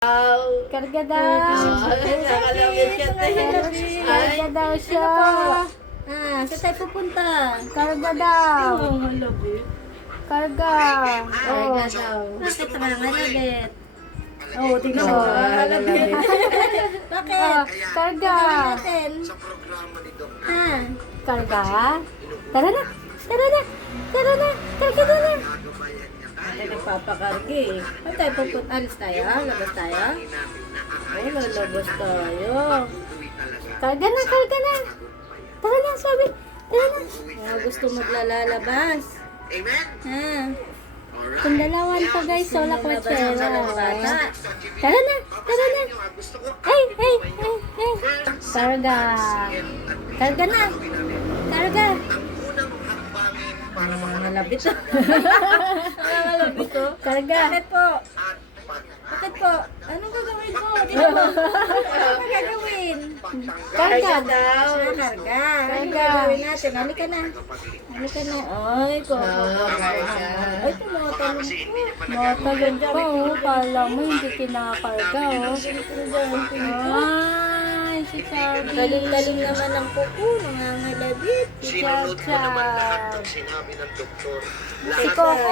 Karga daw. Nakalapit ka tayo. Karga daw siya. Saan tayo pupunta? Karga daw. Malapit. Karga. Karga daw. Bakit nangangalabit? Oh, tingnan mo. Malapit. Bakit? Karga. Natin. Karga. Tara na. Tara na. Tara na. Karga na na. Ate nagpapakargi eh. Saan tayo pupunta? Alis tayo? Labas tayo? Ay, lalabas tayo. Karga na. Karga na. Tara na, sabi. Tara na. Mga gusto maglalabas. Amen. Kung dalawan pa guys, wala ko Labas tsera. ng mga bata. Tara na. Tara na. Gusto ko Ay, ay, ay, ay. Karga. Karga na. Karga. unang hakbangin para Malapit. Malapit to. Karga. Bakit po? at Bakit po? Anong gagawin mo? Tingnan mo. Anong gagawin? Karga. daw. Karga. Anong Karga. gagawin natin? Halika na. Halika na. Ay, Ay, tumatalong kasi hindi niya pa Matalon pa oh. Kala mo hindi kinakarga oh. Ay, si Charlie. Talim-talim naman ang kuko. Nangangalabit. Si Chow sinunod mo naman lahat Chow. ng sinabi ng doktor. Si Coco.